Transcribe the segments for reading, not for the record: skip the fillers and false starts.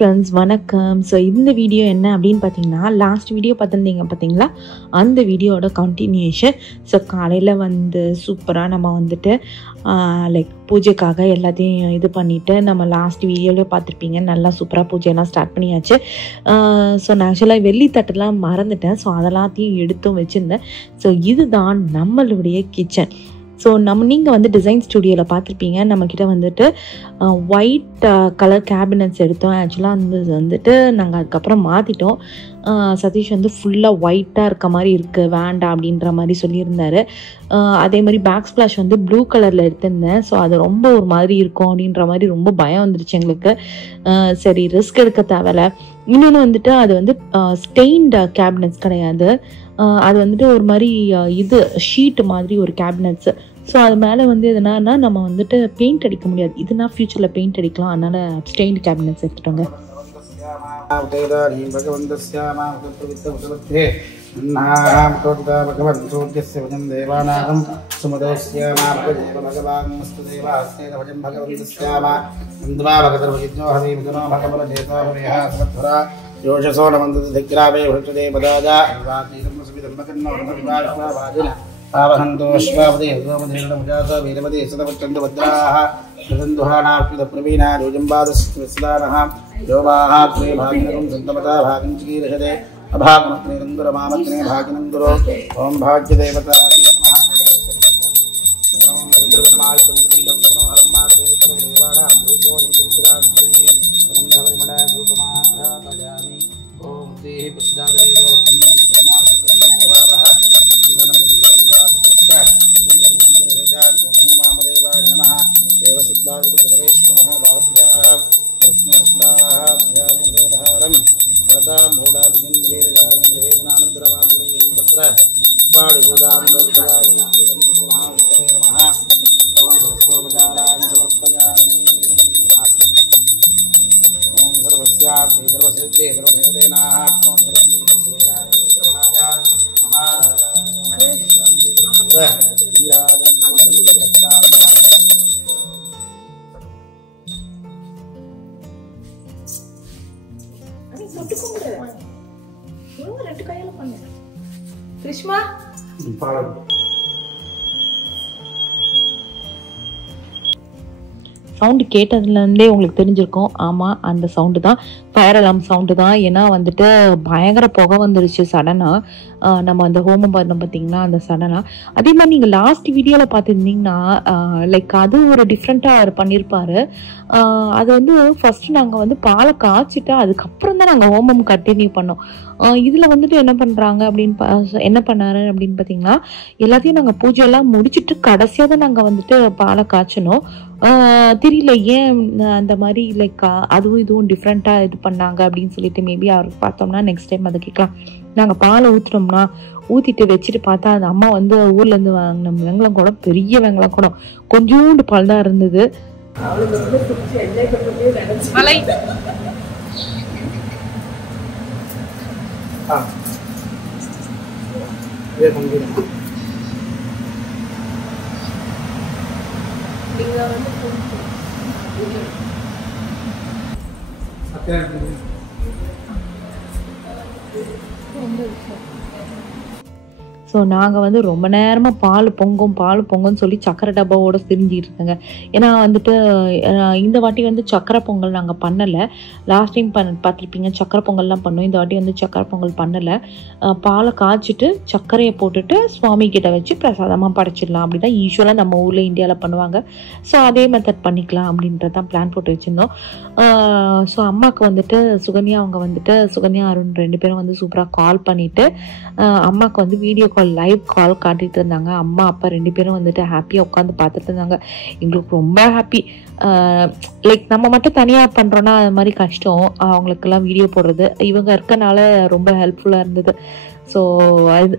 Friends வணக்கம். So இந்த video என்ன அப்படின்னு பார்த்தீங்கன்னா, லாஸ்ட் வீடியோ பார்த்துருந்தீங்க பார்த்தீங்களா, அந்த வீடியோட கண்டினியூஷன். ஸோ காலையில் வந்து சூப்பராக நம்ம வந்துட்டு லைக் பூஜைக்காக எல்லாத்தையும் இது பண்ணிவிட்டு நம்ம லாஸ்ட் வீடியோவிலே பார்த்துருப்பீங்க. நல்லா சூப்பராக பூஜையெல்லாம் ஸ்டார்ட் பண்ணியாச்சு. ஸோ நான் ஆக்சுவலாக வெள்ளித்தட்டெல்லாம் மறந்துட்டேன். ஸோ அதெல்லாத்தையும் எடுத்தும் வச்சுருந்தேன். ஸோ இதுதான் நம்மளுடைய கிச்சன். ஸோ நீங்கள் வந்து டிசைன் ஸ்டுடியோவில் பார்த்துருப்பீங்க. நம்மக்கிட்ட வந்துட்டு ஒயிட் கலர் கேபினட்ஸ் எடுத்தோம். ஆக்சுவலாக அந்த வந்துட்டு நாங்கள் அதுக்கப்புறம் மாற்றிட்டோம். சதீஷ் வந்து ஃபுல்லாக ஒயிட்டாக இருக்க மாதிரி இருக்குது, வேண்டாம் அப்படின்ற மாதிரி சொல்லியிருந்தார். அதே மாதிரி பேக் ஸ்ப்ளாஷ் வந்து ப்ளூ கலரில் எடுத்திருந்தேன். ஸோ அது ரொம்ப ஒரு மாதிரி இருக்கும் அப்படின்ற மாதிரி ரொம்ப பயம் வந்துருச்சு எங்களுக்கு. சரி ரிஸ்க் எடுக்க தேவையில்ல. இன்னொன்று வந்துட்டு அது வந்து ஸ்டெயின்டு கேபினட்ஸ் கிடையாது. அது வந்துட்டு ஒரு மாதிரி இது ஷீட்டு மாதிரி ஒரு கேபினட்ஸு. ஸோ அது மேலே வந்து எதுனா நம்ம வந்துட்டு பெயிண்ட் அடிக்க முடியாது. இதுனா ஃப்யூச்சரில் பெயிண்ட் அடிக்கலாம். அதனால் ஸ்டெயின்டு கேபினட்ஸ் எடுத்துட்டோங்க. आवहन्तोष्वावदे गोमधेनुमुजातो वीरवदे सदवच्चन्तु भद्राः प्रवीणा योजम्बादस्विस्लानः योमाः त्वे भागिनकं सन्तमता भागं चिकीर्षते अभागमग्निरङ्गुरमामग्ने भागिनङ्गुरो ॐ भाग्यदेवता சவுண்டு கேட்டதுலேருந்தே உங்களுக்கு தெரிஞ்சிருக்கும். ஆமாம், அந்த சவுண்டு தான் ஃபயர் அலாம் சவுண்டு தான். ஏன்னா வந்துட்டு பயங்கர புகை வந்துருச்சு சடனாக. நம்ம அந்த ஹோமம் பண்ணோம் பார்த்தீங்கன்னா, அந்த சடனாக. அதே மாதிரி நீங்கள் லாஸ்ட் வீடியோவில் பார்த்துருந்தீங்கன்னா லைக் அது ஒரு டிஃப்ரெண்ட்டாக அவர் பண்ணியிருப்பார். அது வந்து ஃபஸ்ட்டு நாங்கள் வந்து பாலை காய்ச்சிட்டு அதுக்கப்புறம் தான் நாங்கள் ஹோமம் கண்டினியூ பண்ணோம். இதில் வந்துட்டு என்ன பண்ணுறாங்க என்ன பண்ணாரு அப்படின்னு பார்த்தீங்கன்னா, எல்லாத்தையும் நாங்கள் பூஜையெல்லாம் முடிச்சுட்டு கடைசியாக தான் நாங்கள் வந்துட்டு பாலை காய்ச்சணும். தெரியல ஏன் அந்த மாதிரி லைக் அதுவும் இதுவும் டிஃப்ரெண்ட்டாக இது பண்ணாங்க அப்படின்னு சொல்லிட்டு மேபி அவருக்கு பார்த்தோம்னா நெக்ஸ்ட் டைம் அதை கேட்கலாம். நாங்கள் பாலை ஊற்றுனோம்னா ஊற்றிட்டு வச்சுட்டு பார்த்தா அந்த அம்மா வந்து ஊர்லேருந்து வாங்கின வெங்கலம் கூட பெரிய வெங்கலம் கூட கொஞ்சோண்டு பால் தான் இருந்தது. ஸோ நாங்கள் வந்து ரொம்ப நேரமாக பால் பொங்குன்னு சொல்லி சக்கரை டப்பாவோட திரிஞ்சிட்டு இருக்காங்க. ஏன்னா வந்துட்டு இந்த வாட்டி வந்து சக்கரை பொங்கல் நாங்கள் பண்ணலை. லாஸ்ட் டைம் பார்த்துருப்பீங்க சக்கரை பொங்கல்லாம் பண்ணோம். இந்த வாட்டி வந்து சக்கரை பொங்கல் பண்ணலை. பாலை காய்ச்சிட்டு சர்க்கரையை போட்டுட்டு சுவாமி கிட்ட வச்சு பிரசாதமாக படைச்சிடலாம். அப்படி தான் யூஸ்வலாக நம்ம ஊரில் இந்தியாவில் பண்ணுவாங்க. ஸோ அதே மெத்தட் பண்ணிக்கலாம் அப்படின்றது தான் பிளான் போட்டு வச்சுருந்தோம். ஸோ அம்மாவுக்கு வந்துட்டு சுகன்யா அருண் 2 பேரும் வந்து சூப்பராக கால் பண்ணிவிட்டு அம்மாவுக்கு வந்து வீடியோ லைவ் கால் காட்டிட்டு இருந்தாங்க. அம்மா அப்பா 2 பேரும் வந்துட்டு ஹாப்பியாக உட்காந்து பார்த்துட்டு இருந்தாங்க. எங்களுக்கு ரொம்ப ஹாப்பி. லைக் நம்ம மட்டும் தனியாக பண்ணுறோன்னா அது மாதிரி கஷ்டம் அவங்களுக்கெல்லாம் வீடியோ போடுறது. இவங்க இருக்கனால ரொம்ப ஹெல்ப்ஃபுல்லாக இருந்தது. ஸோ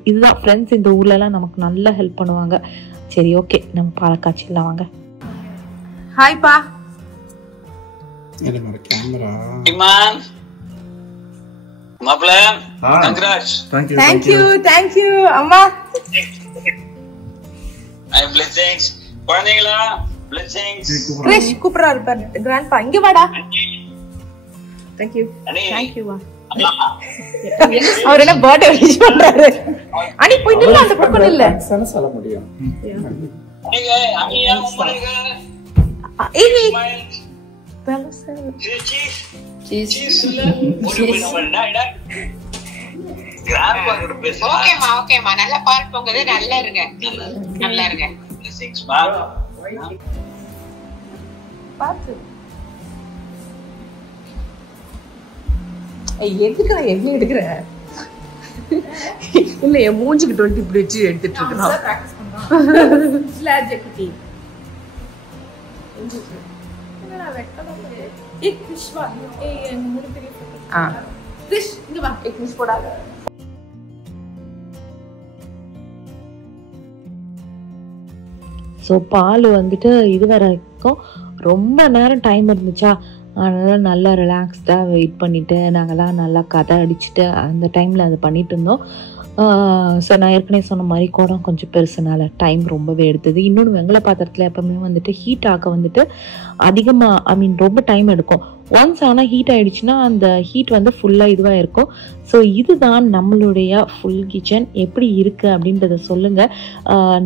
இதுதான் ஃப்ரெண்ட்ஸ், இந்த ஊர்லலாம் நமக்கு நல்லா ஹெல்ப் பண்ணுவாங்க. சரி ஓகே, நம்ம பாலக்காட்சியெல்லாம் வாங்க. ஹாய்ப்பா. கேமரா மாப்ள கங்க்ராட்ஸ். Thank you அம்மா. ஐ blessings குழந்தைகளா blessings. கிரிஷ் கூப்பிடுறாரு பாரு. கிராண்ட்பா இங்க வாடா. Thank you. Thank you. அவர் என்ன பர்த்டே விஷ் பண்றாரு. அனி போய் நில்ல அந்த பக்கம் நில்ல. சன சொல்ல முடியும். நீங்க அனியா உங்களுக்கு ஏய் சீஸ் ஒரு பண்ணடா கிராண்ட் பாக்கெட் பேச. ஓகேமா நல்லா பார்க் போகுது. நல்லா இருங்க. Blessings மா. பாத்து எதுக்கு நான் எங்க எடுக்கிறேன் இல்ல என் மூஞ்சிக்கு 20 இப்படி வச்சு எடுத்துட்டு இருக்கேன். ஸ்லாஜ் குட்டி என்னடா வெட்டலாம் ஏய் கிஷ் வா ஏய் என் மூஞ்சி தெரிய கிஷ் இங்க வா ஏய் கிஷ் போடாத. ஸோ பால் வந்துட்டு இது வரைக்கும் ரொம்ப நேரம் டைம் இருந்துச்சா, அதனால் நல்லா ரிலாக்ஸ்டாக வெயிட் பண்ணிவிட்டு நாங்கள்லாம் நல்லா கதை அடிச்சுட்டு அந்த டைமில் அது பண்ணிட்டு இருந்தோம். ஸோ நான் ஏற்கனவே சொன்ன மாதிரி குடம் கொஞ்சம் பெருசுனால டைம் ரொம்பவே எடுத்தது. இன்னொன்று வெங்கல பாத்திரத்தில் எப்பவுமே வந்துட்டு ஹீட் ஆக வந்துட்டு அதிகமாக ரொம்ப டைம் எடுக்கும். ஒன்ஸ் ஆனால் ஹீட் ஆகிடுச்சுன்னா அந்த ஹீட் வந்து ஃபுல்லாக இதுவாக இருக்கும். ஸோ இதுதான் நம்மளுடைய ஃபுல் கிச்சன் எப்படி இருக்குது அப்படின்றத சொல்லுங்கள்.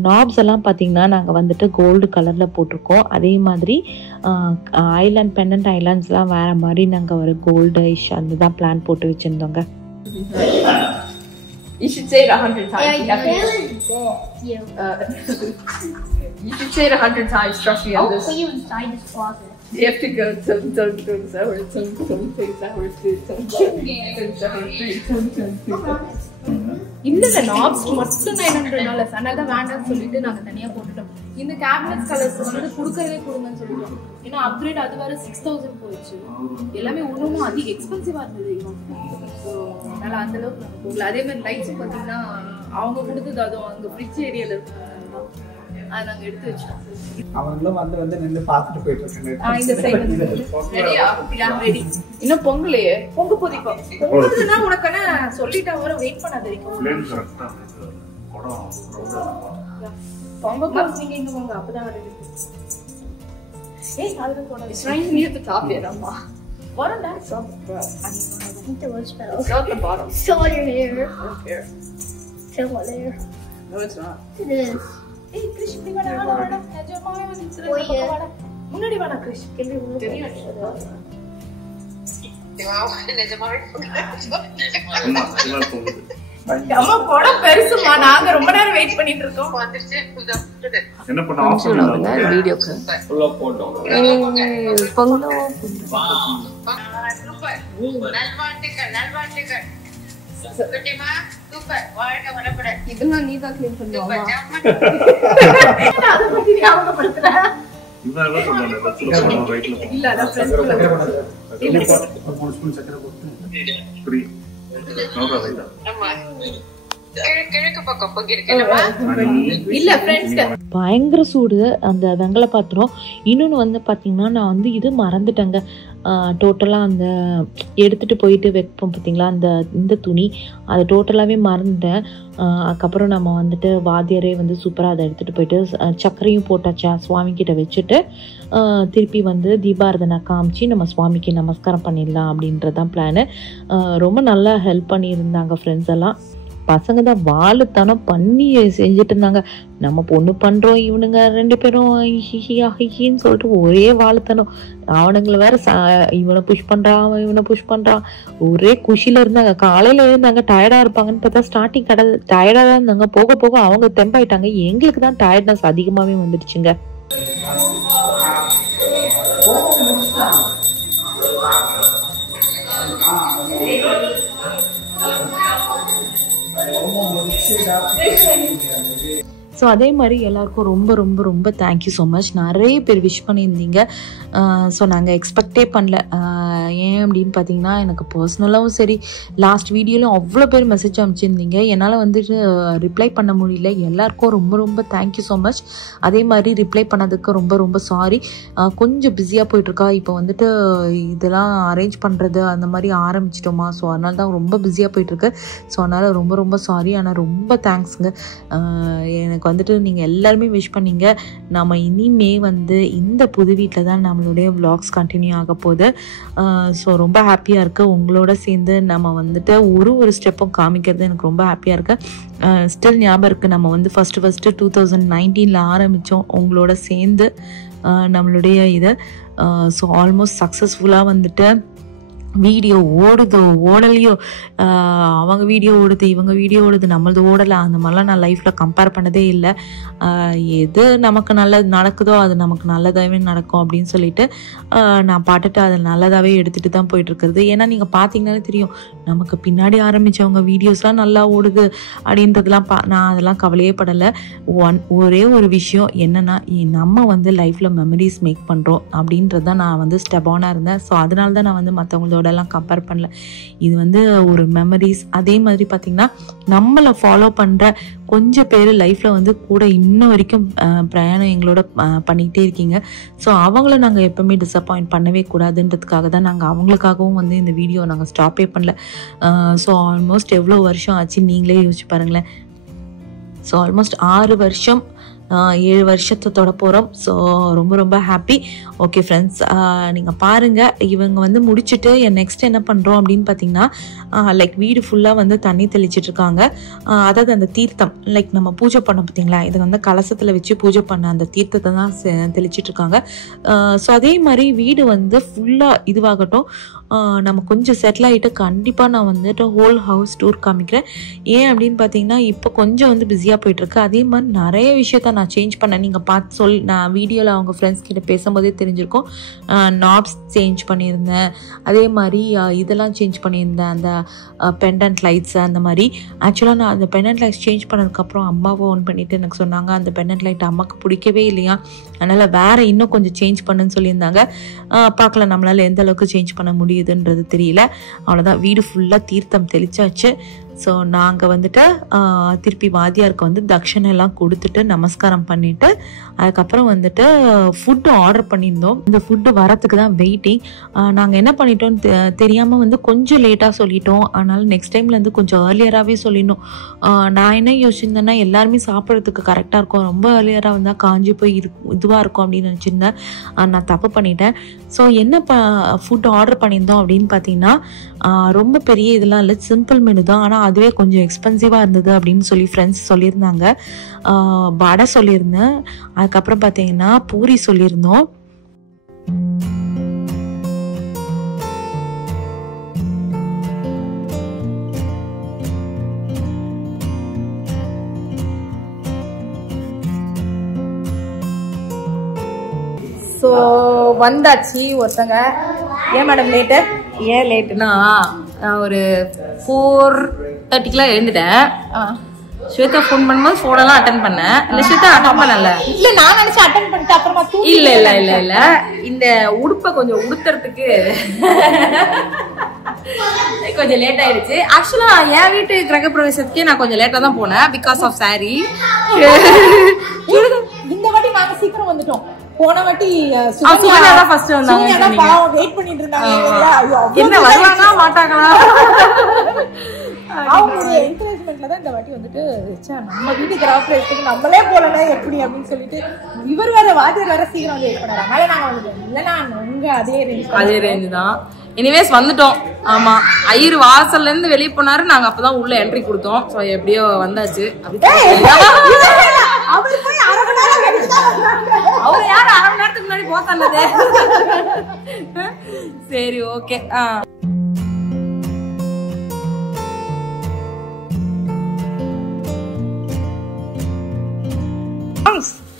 நாப்ஸ் எல்லாம் பார்த்திங்கன்னா நாங்கள் வந்துட்டு கோல்டு கலரில் போட்டிருக்கோம். அதே மாதிரி ஐலாண்ட் பெண்டன்ட் ஐலாண்ட்ஸ்லாம் வேறு மாதிரி நாங்கள் ஒரு கோல்டிஷ் அந்த தான் பிளான் போட்டு வச்சுருந்தோங்க. You should say it 100 times. You should say it 100 times. Trust me on this. I'll put you inside this closet. You have to go tum tum tum sour tum tum tum sour tum tum இந்த knobs மட்டும் 900 அதனால தான் வேண்டாம்னு சொல்லிட்டு நாங்க தனியா போட்டுட்டோம். இந்த கேபினட் கலர்ஸ் வந்து குடுக்கறதே கொடுங்கன்னு சொல்லிட்டோம். ஏன்னா அப்கிரேட் அது வேற 6000 போயிடுச்சு. எல்லாமே ஒண்ணும் அதிக எக்ஸ்பென்சிவா இருந்தது. ஸோ அதனால அந்த அளவுக்கு நாங்கள் போகல. அதே மாதிரி லைட்ஸும் பார்த்தீங்கன்னா அவங்க கொடுத்தது அதுவும் அங்கே ஃப்ரிட்ஜ் ஏரியாவில் இருக்கும், அதை நாங்கள் எடுத்து வச்சிட்டோம். அவங்களும் வந்து நின்று பார்த்துட்டு போயிட்டு இருக்காங்க. இந்த சைடு ரெடி. இன்னும் பொங்கலையே பொங்க பொதிப்போம். பொங்கல்னா உனக்கான சொல்லிட்டா வர வெயிட் பண்ணாத வரைக்கும் பொங்க போது நீங்க இங்க போங்க, அப்பதான் வருது. ஏய் அதுல போடா. It's right near the top here, அம்மா. What on that song, bro? I think the worst spell. It's not the bottom. Still on your hair. Here. Still on there. No, it's not. It is. Hey, Krish, இப்படி வாடா. நிஜமாவே வந்து திரும்ப வாடா. முன்னாடி வாடா Krish. தெரியும். நிஜமாவே அம்மா படம் பெருசுமா, நாங்க ரொம்ப நேரம் வெயிட் பண்ணிட்டு இருக்கோம். வந்துருச்சு. என்ன பண்ண ஆப்ஷன் வீடியோக்கு ஃபுல்லா போட்டோம். பொங்கலோ சூப்பர். நல்வாழ்த்துக்கள். குட்டிமா சூப்பர். வாழ்க வளமுடன். இதெல்லாம் நீ தான் க்ளீன் பண்ணுவாங்க. அதை பத்தி ஞாபகப்படுத்துற. இவெல்லாம் சொன்னாங்க ரைட்ல இல்ல அத ஃப்ரெண்ட்ஸ்ல ஒரு 3 ஸ்பூன் சக்கரை போட்டு புரி நோடா ரைட்டா. ஆமா. கிழக்கு பக்கம் போகிருக்கேன்மா. இல்ல ஃப்ரெண்ட்ஸ் பயங்கர சூடு அந்த வெங்கல பாத்திரம். இன்னொன்று வந்து பார்த்திங்கன்னா நான் வந்து இது மறந்துட்டேங்க. டோட்டலாக அந்த எடுத்துகிட்டு போயிட்டு வைப்போம் பார்த்திங்களா அந்த இந்த துணி, அதை டோட்டலாகவே மறந்துட்டேன். அதுக்கப்புறம் நம்ம வந்துட்டு வாத்தியாரே வந்து சூப்பராக அதை எடுத்துகிட்டு போயிட்டு சர்க்கரையும் போட்டாச்சா சுவாமிக்கிட்ட வச்சுட்டு திருப்பி வந்து தீபாரதனை காமிச்சு நம்ம சுவாமிக்கு நமஸ்காரம் பண்ணிடலாம் அப்படின்றதான் பிளானு. ரொம்ப நல்லா ஹெல்ப் பண்ணியிருந்தாங்க ஃப்ரெண்ட்ஸ் எல்லாம். பசங்க தான் வாழுத்தனம் பண்ணி செஞ்சுட்டு இருந்தாங்க. நம்ம பொண்ணு பண்ணுறோம், இவனுங்க 2 பேரும் ஹின்னு சொல்லிட்டு ஒரே வாழுத்தனம். அவனுங்களை வேற இவனை புஷ் பண்ணுறான், அவன் இவனை புஷ் பண்ணுறான், ஒரே குஷியில் இருந்தாங்க. காலையில் இருந்தாங்க டயர்டாக இருப்பாங்கன்னு பார்த்தா ஸ்டார்டிங் டயர்டாக தான் இருந்தாங்க. போக போக அவங்க தெம்பாயிட்டாங்க. எங்களுக்கு தான் டயர்ட்னஸ் அதிகமாகவே வந்துடுச்சுங்க. ஸோ அதே மாதிரி எல்லாருக்கும் ரொம்ப ரொம்ப ரொம்ப தேங்க்யூ ஸோ மச். நிறைய பேர் விஷ் பண்ணியிருந்தீங்க. ஸோ நாங்கள் எக்ஸ்பெக்டே பண்ணல. ஏன் அப்படின்னு பார்த்தீங்கன்னா எனக்கு பர்சனலாகவும் சரி லாஸ்ட் வீடியோலையும் அவ்வளோ பேர் மெசேஜ் அனுப்பிச்சிருந்தீங்க. என்னால் வந்துட்டு ரிப்ளை பண்ண முடியல. எல்லாருக்கும் ரொம்ப ரொம்ப தேங்க்யூ ஸோ மச். அதே மாதிரி ரிப்ளை பண்ணதுக்கு ரொம்ப ரொம்ப சாரி. கொஞ்சம் பிஸியாக போயிட்டுருக்கா. இப்போ வந்துட்டு இதெல்லாம் அரேஞ்ச் பண்ணுறது அந்த மாதிரி ஆரம்பிச்சிட்டோமா, ஸோ அதனால தான் ரொம்ப பிஸியாக போயிட்டுருக்கு. ஸோ அதனால் ரொம்ப ரொம்ப சாரி. ஆனால் ரொம்ப தேங்க்ஸுங்க. எனக்கு வந்துட்டு நீங்கள் எல்லாருமே விஷ் பண்ணீங்க. நம்ம இனிமே வந்து இந்த புது வீட்டில் தான் நம்மளுடைய vlogs கண்டினியூ ஆக போகுது. ஸோ ரொம்ப ஹாப்பியாக இருக்குது. உங்களோட சேர்ந்து நம்ம வந்துட்டு ஒரு ஸ்டெப்பும் காமிக்கிறது எனக்கு ரொம்ப ஹாப்பியாக இருக்குது. ஸ்டில் ஞாபகம் இருக்குது, நம்ம வந்து ஃபஸ்ட்டு 2019 ஆரம்பித்தோம் உங்களோட சேர்ந்து நம்மளுடைய இதை. ஸோ ஆல்மோஸ்ட் சக்ஸஸ்ஃபுல்லாக வந்துட்டு வீடியோ ஓடுதோ ஓடலையோ, அவங்க வீடியோ ஓடுது இவங்க வீடியோ ஓடுது நம்மளது ஓடலை, அந்த மாதிரிலாம் நான் லைஃப்பில் கம்பேர் பண்ணதே இல்லை. எது நமக்கு நல்லது நடக்குதோ அது நமக்கு நல்லதாகவே நடக்கும் அப்படின்னு சொல்லிட்டு நான் பாட்டுட்டு அதை நல்லதாகவே எடுத்துகிட்டு தான் போயிட்டுருக்குறது. ஏன்னா நீங்கள் பார்த்தீங்கன்னாலே தெரியும், நமக்கு பின்னாடி ஆரம்பித்தவங்க வீடியோஸ்லாம் நல்லா ஓடுது அப்படின்றதுலாம் நான் அதெல்லாம் கவலையே படலை. ஒரே ஒரு விஷயம் என்னென்னா, நம்ம வந்து லைஃப்பில் மெமரிஸ் மேக் பண்ணுறோம் அப்படின்றது தான் நான் வந்து ஸ்டெபானாக இருந்தேன். ஸோ அதனால தான் நான் வந்து மற்றவங்களோட எல்லாம் கம்பேர் பண்ணல. இது வந்து ஒரு மெமரிஸ். அதே மாதிரி பார்த்திங்கன்னா நம்மளை ஃபாலோ பண்ணுற கொஞ்சம் பேர் லைஃப்பில் வந்து கூட இன்ன வரைக்கும் பிரயாணம் எங்களோட பண்ணிக்கிட்டே இருக்கீங்க. ஸோ அவங்கள நாங்கள் எப்போவுமே டிசப்பாயிண்ட் பண்ணவே கூடாதுன்றதுக்காக தான் நாங்கள் அவங்களுக்காகவும் வந்து இந்த வீடியோ நாங்கள் ஸ்டாப்பே பண்ணல. ஸோ ஆல்மோஸ்ட் எவ்வளோ வருஷம் ஆச்சு நீங்களே யோசிச்சு பாருங்களேன். ஸோ ஆல்மோஸ்ட் 6 வருஷம் 7 வருஷத்தை தொட போகிறோம். ஸோ ரொம்ப ரொம்ப ஹாப்பி. ஓகே ஃப்ரெண்ட்ஸ், நீங்கள் பாருங்கள், இவங்க வந்து முடிச்சுட்டு நெக்ஸ்ட் என்ன பண்ணுறோம் அப்படின்னு பார்த்தீங்கன்னா, லைக் வீடு ஃபுல்லாக வந்து தண்ணி தெளிச்சிட்ருக்காங்க. அதாவது அந்த தீர்த்தம் லைக் நம்ம பூஜை பண்ணோம் பார்த்தீங்களா, இதை வந்து கலசத்தில் வச்சு பூஜை பண்ண அந்த தீர்த்தத்தை தான் தெளிச்சிட்ருக்காங்க. ஸோ அதே மாதிரி வீடு வந்து ஃபுல்லாக இதுவாகட்டும். நம்ம கொஞ்சம் செட்டில் ஆகிட்டு கண்டிப்பாக நான் வந்துட்டு ஹோல் ஹவுஸ் டூர் காமிக்கிறேன். ஏன் அப்படின்னு பார்த்தீங்கன்னா, இப்போ கொஞ்சம் வந்து பிஸியாக போயிட்டுருக்கு. அதே மாதிரி நிறைய விஷயத்த நான் சேஞ்ச் பண்ணேன். நீங்கள் பார்த்து நான் வீடியோவில் அவங்க ஃப்ரெண்ட்ஸ் கிட்ட பேசும்போதே தெரிஞ்சிருக்கும். நாப்ஸ் சேஞ்ச் பண்ணியிருந்தேன், அதே மாதிரி இதெல்லாம் சேஞ்ச் பண்ணியிருந்தேன், அந்த பெண்டன்ட் லைட்ஸ் அந்த மாதிரி. ஆக்சுவலாக நான் அந்த பெண்டன்ட் லைட்ஸ் சேஞ்ச் பண்ணதுக்கப்புறம் அம்மாவை ஓன் பண்ணிவிட்டு எனக்கு சொன்னாங்க, அந்த பெண்டன்ட் லைட் அம்மாவுக்கு பிடிக்கவே இல்லையா, அதனால் வேறு இன்னும் கொஞ்சம் சேஞ்ச் பண்ணுன்னு சொல்லியிருந்தாங்க. பார்க்கலாம் நம்மளால் எந்த அளவுக்கு சேஞ்ச் பண்ண முடியுதுன்றது தெரியல. அவ்வளோதான், வீடு ஃபுல்லாக தீர்த்தம் தெளிச்சாச்சு. ஸோ நாங்கள் வந்துட்டு திருப்பி வாத்தியாருக்கு வந்து தட்சணை எல்லாம் கொடுத்துட்டு நமஸ்காரம் பண்ணிவிட்டு அதுக்கப்புறம் வந்துட்டு ஃபுட்டு ஆர்டர் பண்ணியிருந்தோம். இந்த ஃபுட்டு வரத்துக்கு தான் வெயிட்டிங். நாங்கள் என்ன பண்ணிட்டோம்னு தெரியாமல் வந்து கொஞ்சம் லேட்டாக சொல்லிட்டோம். அதனால் நெக்ஸ்ட் டைம்லேருந்து கொஞ்சம் ஏர்லியராகவே சொல்லிடணும். நான் என்ன யோசிச்சிருந்தேன்னா, எல்லாருமே சாப்பிட்றதுக்கு கரெக்டாக இருக்கும், ரொம்ப ஏர்லியராக வந்தால் காஞ்சி போய் இதுவாக இருக்கும் அப்படின்னு நினச்சிருந்தேன். நான் தப்பு பண்ணிட்டேன். ஸோ என்ன ஃபுட் ஆர்டர் பண்ணியிருந்தோம் அப்படின்னு பார்த்தீங்கன்னா, ரொம்ப பெரிய இதெல்லாம் இல்லை, சிம்பிள் மெனு தான். ஆனால் அதுவே கொஞ்சம் எக்ஸ்பென்சிவாக இருந்தது அப்படின்னு சொல்லி ஃப்ரெண்ட்ஸ் சொல்லியிருந்தாங்க. வடை சொல்லியிருந்தேன், அதுக்கப்புறம் பார்த்தீங்கன்னா பூரி சொல்லியிருந்தோம். ஸோ வந்தாச்சு ஒருத்தங்க. ஏன் மேடம் லேட்டு? ஏன் லேட்டுனா, நான் ஒரு 4:30க்குலாம் எழுந்துட்டேன். ஸ்வேதா ஃபோன் பண்ணும்போது ஃபோனெல்லாம் அட்டன் பண்ணேன். இல்லை ஸ்வேதா அட்டன் பண்ணல. இல்ல நான் நினைச்சேன் அட்டன் பண்ணிட்டு அப்புறமா இல்ல இல்ல இல்ல இல்ல இந்த உடுப்பை கொஞ்சம் உடுத்துறதுக்கு கொஞ்சம் லேட் ஆயிடுச்சு. ஆக்சுவலா என் வீட்டு கிரகப்பிரவேசத்துக்கே நான் கொஞ்சம் லேட்டா தான் போனேன் பிகாஸ் ஆஃப் சாரி. இந்த வாட்டி நாங்க சீக்கிரம் வந்துட்டோம். போன வாட்டி சுகன்யா தான் ஃபர்ஸ்ட் வந்தாங்க. வெயிட் பண்ணிட்டு இருந்தாங்க. என்ன வருவாங்களா மாட்டாங்களா? அவங்களுடைய என்கரேஜ்மெண்ட்ல தான் இந்த வாட்டி வந்துட்டு நம்ம வீட்டு கிராஃப்ட் நம்மளே போலனா எப்படி அப்படின்னு சொல்லிட்டு இவர் வேற வாத்தியார் வேற சீக்கிரம் வந்து வெயிட் பண்ணாரு. அதனால நாங்க வந்துட்டோம். இல்லைன்னா உங்க அதே ரேஞ்ச் தான். எனிவேஸ் வந்துட்டோம். ஆமா, ஐயர் வாசல்ல இருந்து வெளியே போனாரு, நாங்க அப்பதான் உள்ள என்ட்ரி கொடுத்தோம். சோ எப்படியோ வந்தாச்சு. அவர் போய் அரை மணி நேரம் அவர் யாரு 1/2 மணி நேரத்துக்கு முன்னாடி போத்தானது. சரி ஓகே.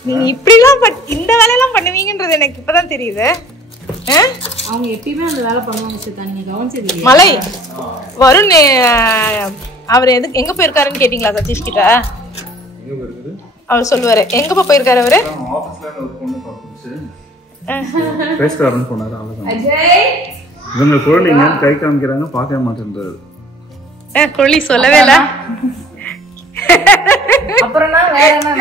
நீங்க இப்படிலாம் இந்த வேலையெல்லாம் பண்ணுவீங்கன்றது எனக்கு இப்பதான் தெரியுது. அவங்க எப்பயுமே அந்த வேலை பண்ணுவாங்க ஸ்வேதா, நீங்க கவனிச்சது மலை வருண் அவர் எங்க போயிருக்காருன்னு கேட்டீங்களா சதீஷ் கிட்ட? அவர் சொல்லுவாரு எங்க போயிருக்காரு அவரு. பேசுறாருன்னு சொன்னாரு. இவங்க குழந்தைங்க கை காமிக்கிறாங்க, பார்க்க மாட்டேன்றாரு. குழி சொல்லவே இல்ல. அப்புறம் வேற என்ன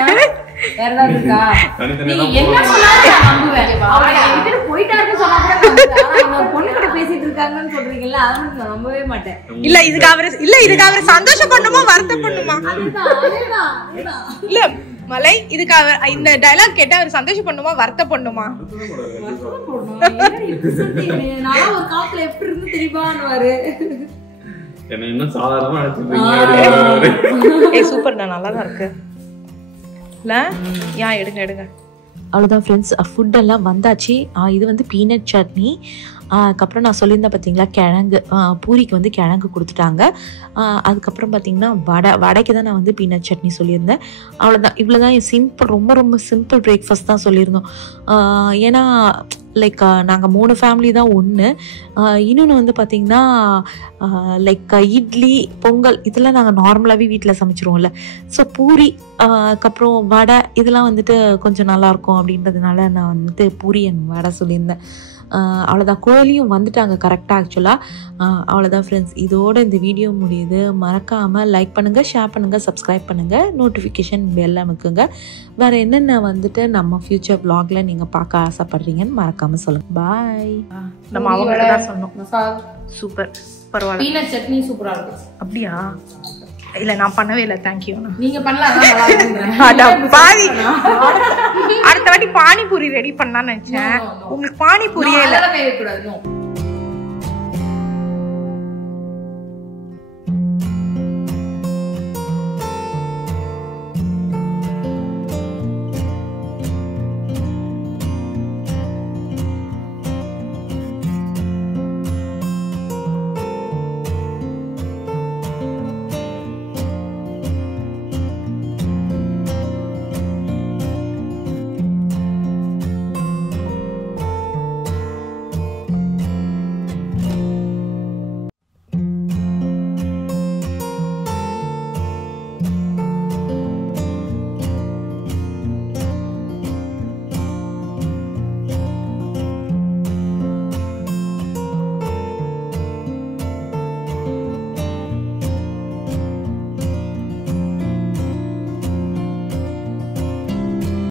வேற ஏதாவது இருக்கா? தனித்தனியா நீ என்ன சொன்னாலும் நான் நம்புவேன். அவங்க என்கிட்ட போயிட்டாருன்னு சொன்னா கூட நம்புவேன். ஆனா அவங்க ஒரு பொண்ணு கூட பேசிட்டு இருக்காங்கன்னு சொல்றீங்கல்ல, அதை மட்டும் நான் நம்பவே மாட்டேன். இல்ல இதுக்கு அவரு சந்தோஷப்படணுமா வருத்தப்படணுமா? இல்ல மலை, இதுக்கு அவர் இந்த டயலாக் கேட்டா அவர் சந்தோஷப்படணுமா வருத்தப்படணுமா? நான் ஒரு காலத்துல எப்படி இருந்து தெரியுமான்னுவாரு. என்ன என்ன சாதாரணமா நினைச்சிருக்கீங்க. ஏய் சூப்பர் தான், நல்லா தான் இருக்கு இல்ல? ஏன் எடுங்க. அவ்வளோதான் ஃப்ரெண்ட்ஸ், ஃபுட்டெல்லாம் வந்தாச்சு. இது வந்து பீனட் சட்னி. அதுக்கப்புறம் நான் சொல்லியிருந்தேன் பார்த்தீங்களா கிழங்கு, பூரிக்கு வந்து கிழங்கு கொடுத்துட்டாங்க. அதுக்கப்புறம் பார்த்தீங்கன்னா வடைக்கு தான் நான் வந்து பீனட் சட்னி சொல்லியிருந்தேன். அவ்வளோதான், இவ்வளோ தான் சிம்பிள், ரொம்ப சிம்பிள் பிரேக்ஃபாஸ்ட் தான் சொல்லியிருந்தோம். ஏன்னா லைக் நாங்கள் 3 ஃபேமிலி தான் ஒன்று. இன்னொன்று வந்து பார்த்திங்கன்னா லைக் இட்லி பொங்கல் இதெல்லாம் நாங்கள் நார்மலாகவே வீட்டில் சமைச்சிருவோம்ல. ஸோ பூரி அதுக்கப்புறம் வடை இதெல்லாம் வந்துட்டு கொஞ்சம் நல்லாயிருக்கும் அப்படின்றதுனால நான் வந்துட்டு பூரி அண்ட் வடை சொல்லியிருந்தேன். அவ்வளோதான், கோழியும் வந்துட்டாங்க கரெக்டாக ஆக்சுவலாக. அவ்வளோதான் ஃப்ரெண்ட்ஸ், இதோட இந்த வீடியோ முடியுது. மறக்காமல் லைக் பண்ணுங்கள், ஷேர் பண்ணுங்கள், சப்ஸ்கிரைப் பண்ணுங்கள், நோட்டிஃபிகேஷன் பெல் அமுக்குங்க. வேறு என்னென்ன வந்துட்டு நம்ம ஃபியூச்சர் vlogல நீங்கள் பார்க்க ஆசைப்படுறீங்கன்னு மறக்காமல் சொல்லுங்கள். பாய். நம்ம அவங்க தான் சொன்னோம். சூப்பர், பரவாயில்ல. பீனட் சட்னி சூப்பரா இருக்கு. அப்படியா? இல்ல நான் பண்ணவே இல்லை, தேங்க்யூ. நீங்க பண்ணலாம், அடுத்த வாட்டி பானிபூரி ரெடி பண்ணலாம்னு நினைச்சேன். உங்களுக்கு பானிபூரியே இல்லை.